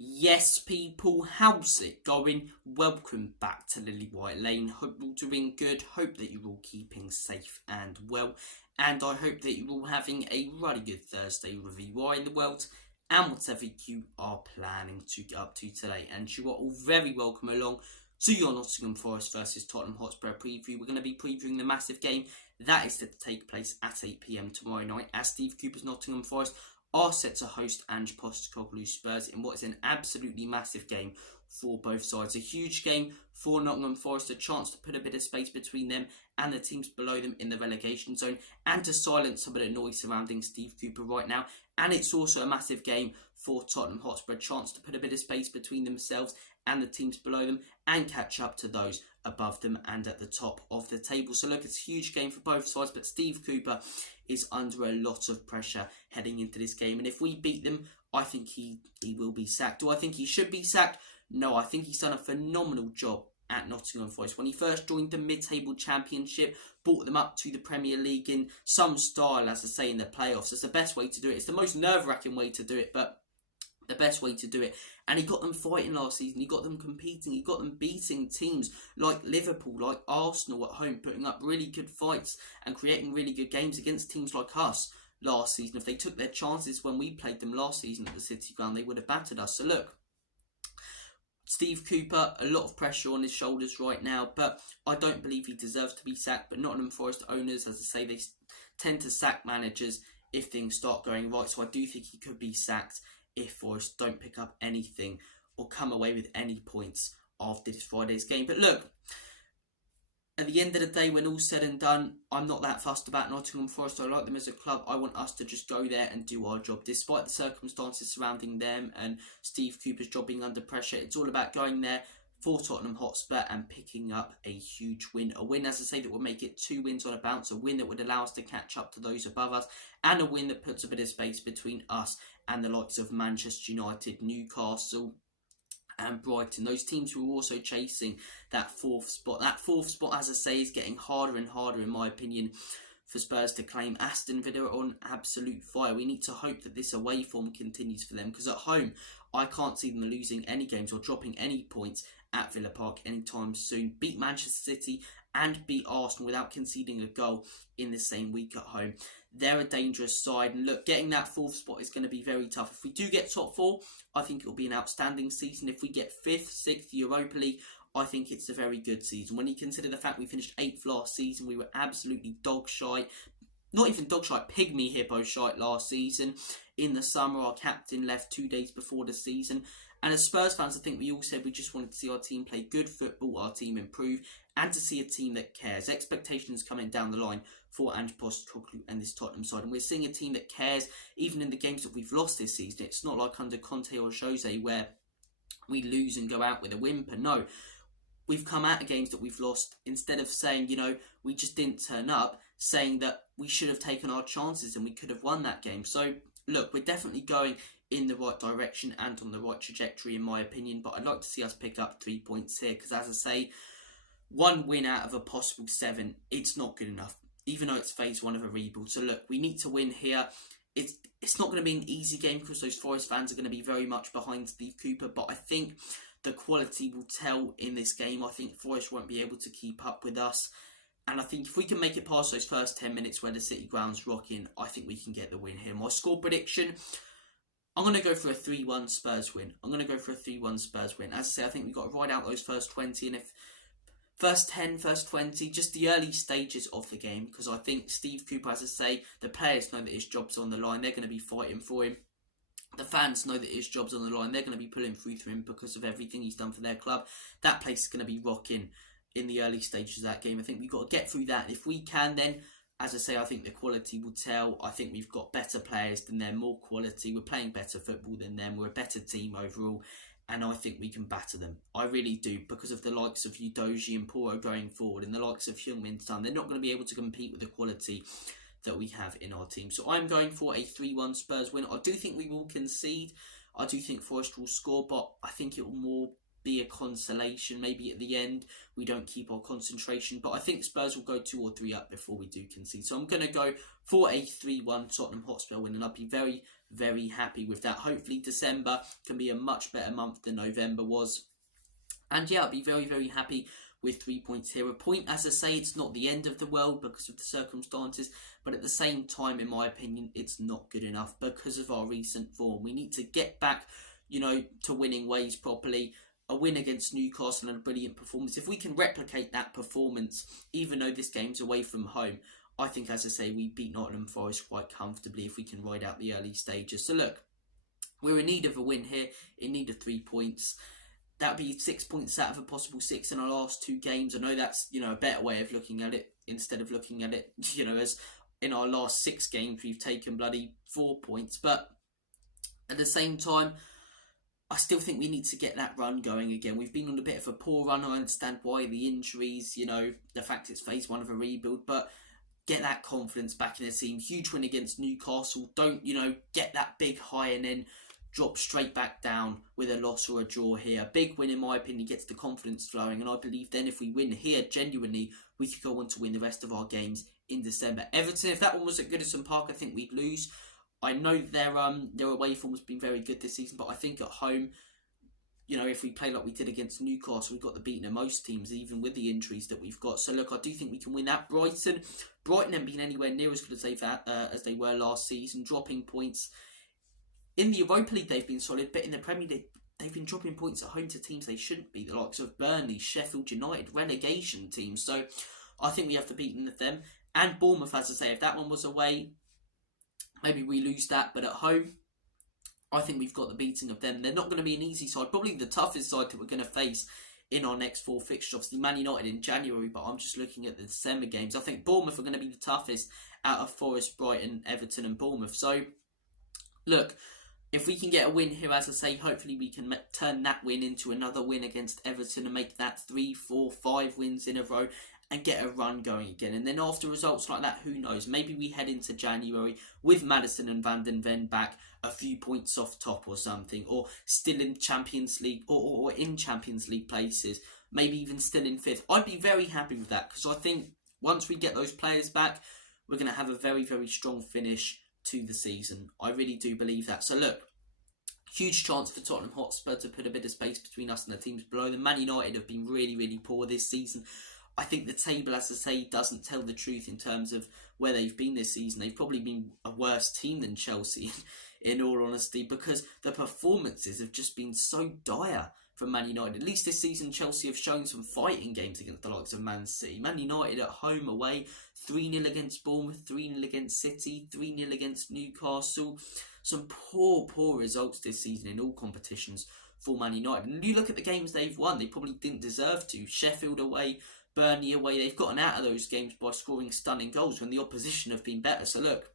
Yes, people, how's it going? Welcome back to Lily White Lane. Hope you're all doing good. Hope that you're all keeping safe and well. And I hope that you're all having a really good Thursday with you in the world and whatever you are planning to get up to today. And you are all very welcome along to your Nottingham Forest versus Tottenham Hotspur preview. We're going to be previewing the massive game that is set to take place at 8 p.m. tomorrow night as Steve Cooper's Nottingham Forest are set to host Ange'S Spurs in what is an absolutely massive game for both sides. A huge game for Nottingham Forest, a chance to put a bit of space between them and the teams below them in the relegation zone and to silence some of the noise surrounding Steve Cooper right now. And it's also a massive game for Tottenham Hotspur, a chance to put a bit of space between themselves and the teams below them and catch up to those above them and at the top of the table. So look, it's a huge game for both sides, but Steve Cooper is under a lot of pressure heading into this game. And if we beat them, I think he will be sacked. Do I think he should be sacked? No, I think he's done a phenomenal job at Nottingham Forest. When he first joined the mid-table championship, brought them up to the Premier League in some style, as I say, in the playoffs. It's the best way to do it. It's the most nerve-wracking way to do it, but the best way to do it. And he got them fighting last season. He got them competing. He got them beating teams like Liverpool, like Arsenal at home, putting up really good fights and creating really good games against teams like us last season. If they took their chances when we played them last season at the City Ground, they would have battered us. So look, Steve Cooper, a lot of pressure on his shoulders right now, but I don't believe he deserves to be sacked. But Nottingham Forest owners, as I say, they tend to sack managers if things start going right. So I do think he could be sacked if Forest don't pick up anything or come away with any points after this Friday's game. But look, at the end of the day, when all's said and done, I'm not that fussed about Nottingham Forest. I like them as a club. I want us to just go there and do our job. Despite the circumstances surrounding them and Steve Cooper's job being under pressure, it's all about going there for Tottenham Hotspur and picking up a huge win. A win, as I say, that will make it 2 wins on a bounce. A win that would allow us to catch up to those above us. And a win that puts a bit of space between us and the likes of Manchester United, Newcastle and Brighton. Those teams who are also chasing that fourth spot. That fourth spot, as I say, is getting harder and harder, in my opinion, for Spurs to claim. Aston Villa are on absolute fire. We need to hope that this away form continues for them, because at home, I can't see them losing any games or dropping any points at Villa Park anytime soon. Beat Manchester City and beat Arsenal without conceding a goal in the same week at home. They're a dangerous side, and look, getting that fourth spot is going to be very tough. If we do get top four, I think it'll be an outstanding season. If we get 5th, 6th Europa League, I think it's a very good season. When you consider the fact we finished 8th last season, we were absolutely dog shite. Not even dog shite, pygmy hippo shite last season. In the summer, our captain left 2 days before the season. And as Spurs fans, I think we all said we just wanted to see our team play good football, our team improve, and to see a team that cares. Expectations coming down the line for Ange'S and this Tottenham side. And we're seeing a team that cares, even in the games that we've lost this season. It's not like under Conte or Jose where we lose and go out with a whimper. No, we've come out of games that we've lost, instead of saying, we just didn't turn up, saying that we should have taken our chances and we could have won that game. So, look, we're definitely going in the right direction and on the right trajectory, in my opinion. But I'd like to see us pick up 3 points here, because, as I say, 1 win out of a possible 7, it's not good enough, even though it's phase 1 of a rebuild. So, look, we need to win here. It's not going to be an easy game, because those Forest fans are going to be very much behind Steve Cooper. But I think the quality will tell in this game. I think Forest won't be able to keep up with us. And I think if we can make it past those first 10 minutes where the City Ground's rocking, I think we can get the win here. My score prediction, I'm going to go for a 3-1 Spurs win. As I say, I think we've got to ride out those first 20. And if first 10, first 20, just the early stages of the game. Because I think Steve Cooper, as I say, the players know that his job's on the line. They're going to be fighting for him. The fans know that his job's on the line. They're going to be pulling through for him because of everything he's done for their club. That place is going to be rocking in the early stages of that game. I think we've got to get through that. If we can, then, as I say, I think the quality will tell. I think we've got better players than them, more quality. We're playing better football than them. We're a better team overall. And I think we can batter them. I really do, because of the likes of Udogie and Poro going forward and the likes of Heung-min Son. They're not going to be able to compete with the quality that we have in our team. So I'm going for a 3-1 Spurs win. I do think we will concede. I do think Forest will score, but I think it will more be a consolation. Maybe at the end we don't keep our concentration, but I think Spurs will go 2 or 3 up before we do concede. So I'm going to go for a 3-1 Tottenham Hotspur win, and I'd be very, very happy with that. Hopefully December can be a much better month than November was. And yeah, I'll be very, very happy with 3 points here. A point, as I say, it's not the end of the world because of the circumstances, but at the same time, in my opinion, it's not good enough because of our recent form. We need to get back, to winning ways properly. A win against Newcastle and a brilliant performance. If we can replicate that performance, even though this game's away from home, I think, as I say, we beat Nottingham Forest quite comfortably if we can ride out the early stages. So look, we're in need of a win here, in need of 3 points. That would be 6 points out of a possible 6 in our last 2 games. I know that's, a better way of looking at it, instead of looking at it, as in our last 6 games we've taken bloody 4 points. But at the same time, I still think we need to get that run going again. We've been on a bit of a poor run. I understand why, the injuries, the fact it's phase 1 of a rebuild, but get that confidence back in the team. Huge win against Newcastle. Don't, get that big high and then drop straight back down with a loss or a draw here. A big win, in my opinion, gets the confidence flowing, and I believe then if we win here, genuinely, we could go on to win the rest of our games in December. Everton, if that one was at Goodison Park, I think we'd lose. I know their away form has been very good this season, but I think at home, if we play like we did against Newcastle, we've got the beating of most teams, even with the injuries that we've got. So look, I do think we can win that. Brighton haven't been anywhere near as good as they were last season, dropping points. In the Europa League, they've been solid, but in the Premier League, they've been dropping points at home to teams they shouldn't be, the likes of Burnley, Sheffield United, relegation teams. So I think we have to beat them. And Bournemouth, as I say, if that one was away, maybe we lose that, but at home, I think we've got the beating of them. They're not going to be an easy side, probably the toughest side that we're going to face in our next 4 fixtures. Obviously, Man United in January, but I'm just looking at the December games. I think Bournemouth are going to be the toughest out of Forest, Brighton, Everton and Bournemouth. So, look, if we can get a win here, as I say, hopefully we can turn that win into another win against Everton and make that 3, 4, 5 wins in a row and get a run going again. And then after results like that, who knows? Maybe we head into January with Maddison and Van den Ven back, a few points off top or something, or still in Champions League or in Champions League places, maybe even still in 5th. I'd be very happy with that because I think once we get those players back, we're going to have a very, very strong finish to the season. I really do believe that. So look, huge chance for Tottenham Hotspur to put a bit of space between us and the teams below them. Man United have been really, really poor this season. I think the table, as I say, doesn't tell the truth in terms of where they've been this season. They've probably been a worse team than Chelsea, in all honesty, because the performances have just been so dire from Man United. At least this season, Chelsea have shown some fighting games against the likes of Man City. Man United at home, away, 3-0 against Bournemouth, 3-0 against City, 3-0 against Newcastle. Some poor results this season in all competitions for Man United. And you look at the games they've won, they probably didn't deserve to. Sheffield away, Burnley away, they've gotten out of those games by scoring stunning goals when the opposition have been better. So look,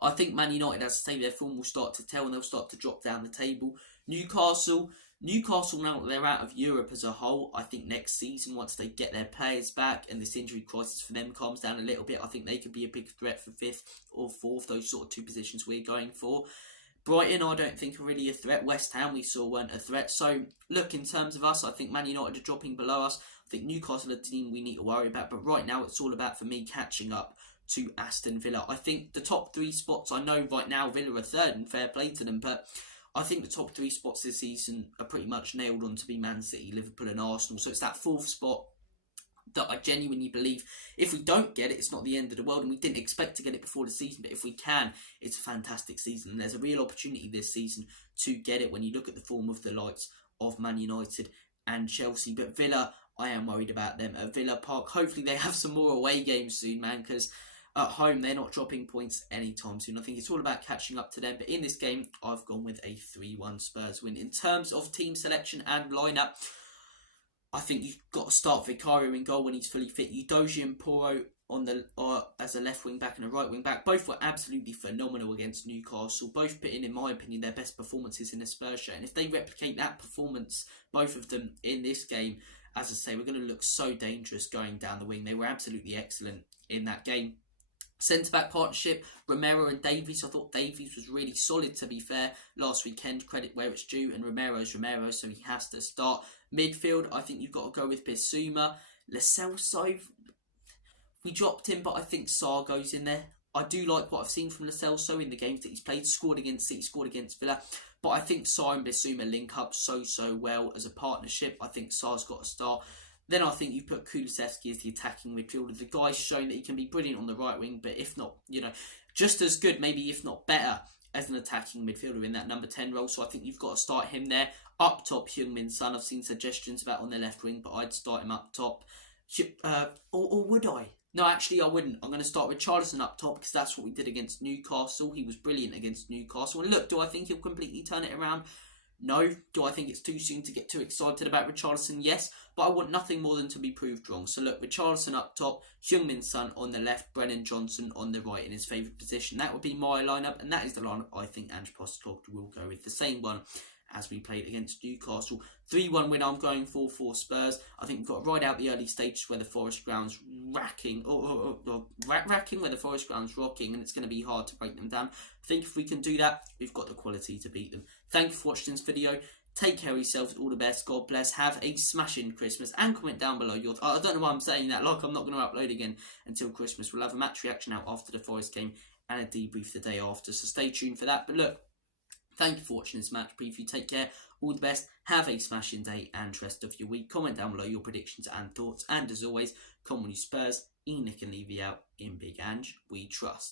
I think Man United, as I say, their form will start to tell and they'll start to drop down the table. Newcastle now that they're out of Europe as a whole, I think next season, once they get their players back and this injury crisis for them calms down a little bit, I think they could be a big threat for 5th or 4th, those sort of 2 positions we're going for. Brighton, I don't think are really a threat. West Ham, we saw, weren't a threat. So, look, in terms of us, I think Man United are dropping below us. I think Newcastle are a team we need to worry about. But right now, it's all about, for me, catching up to Aston Villa. I think the top 3 spots, I know right now Villa are 3rd and fair play to them, but I think the top 3 spots this season are pretty much nailed on to be Man City, Liverpool and Arsenal. So it's that 4th spot that I genuinely believe, if we don't get it, it's not the end of the world, and we didn't expect to get it before the season, but if we can, it's a fantastic season, and there's a real opportunity this season to get it when you look at the form of the likes of Man United and Chelsea. But Villa, I am worried about them at Villa Park. Hopefully they have some more away games soon, man, because at home they're not dropping points anytime soon. I think it's all about catching up to them, but in this game, I've gone with a 3-1 Spurs win. In terms of team selection and lineup, I think you've got to start Vicario in goal when he's fully fit. Udogie and Porro as a left wing back and a right wing back. Both were absolutely phenomenal against Newcastle. Both put in my opinion, their best performances in a Spurs shirt. And if they replicate that performance, both of them in this game, as I say, we're going to look so dangerous going down the wing. They were absolutely excellent in that game. Centre-back partnership, Romero and Davies. I thought Davies was really solid, to be fair, last weekend. Credit where it's due, and Romero's Romero, so he has to start. Midfield, I think you've got to go with Bissouma. Lo Celso, we dropped him, but I think Sarr goes in there. I do like what I've seen from Lo Celso in the games that he's played. Scored against City, scored against Villa. But I think Sarr and Bissouma link up so well as a partnership. I think Sarr's got to start. Then I think you put Kulusevski as the attacking midfielder. The guy's shown that he can be brilliant on the right wing, but if not, just as good, maybe if not better, as an attacking midfielder in that number 10 role. So I think you've got to start him there. Up top, Heung-min Son. I've seen suggestions about on the left wing, but I'd start him up top. Or would I? No, actually I wouldn't. I'm going to start with Richarlison up top because that's what we did against Newcastle. He was brilliant against Newcastle. And look, do I think he'll completely turn it around? No. Do I think it's too soon to get too excited about Richarlison? Yes. But I want nothing more than to be proved wrong. So look, Richarlison up top, Heung-min Son on the left, Brennan Johnson on the right in his favourite position. That would be my lineup, and that is the lineup I think Ange Postecoglou will go with. The same one as we played against Newcastle. 3-1 win I'm going for Spurs. I think we've got to ride out the early stages where the Forest ground's racking, where the Forest ground's rocking, and it's going to be hard to break them down. I think if we can do that, we've got the quality to beat them. Thank you for watching this video. Take care of yourselves, all the best, God bless, have a smashing Christmas, and comment down below your... I don't know why I'm saying that, like I'm not going to upload again until Christmas. We'll have a match reaction out after the Forest game, and a debrief the day after, so stay tuned for that. But look, thank you for watching this match preview, take care, all the best, have a smashing day and rest of your week. Comment down below your predictions and thoughts, and as always, come on you Spurs, Nick and Levy out, in Big Ange we trust.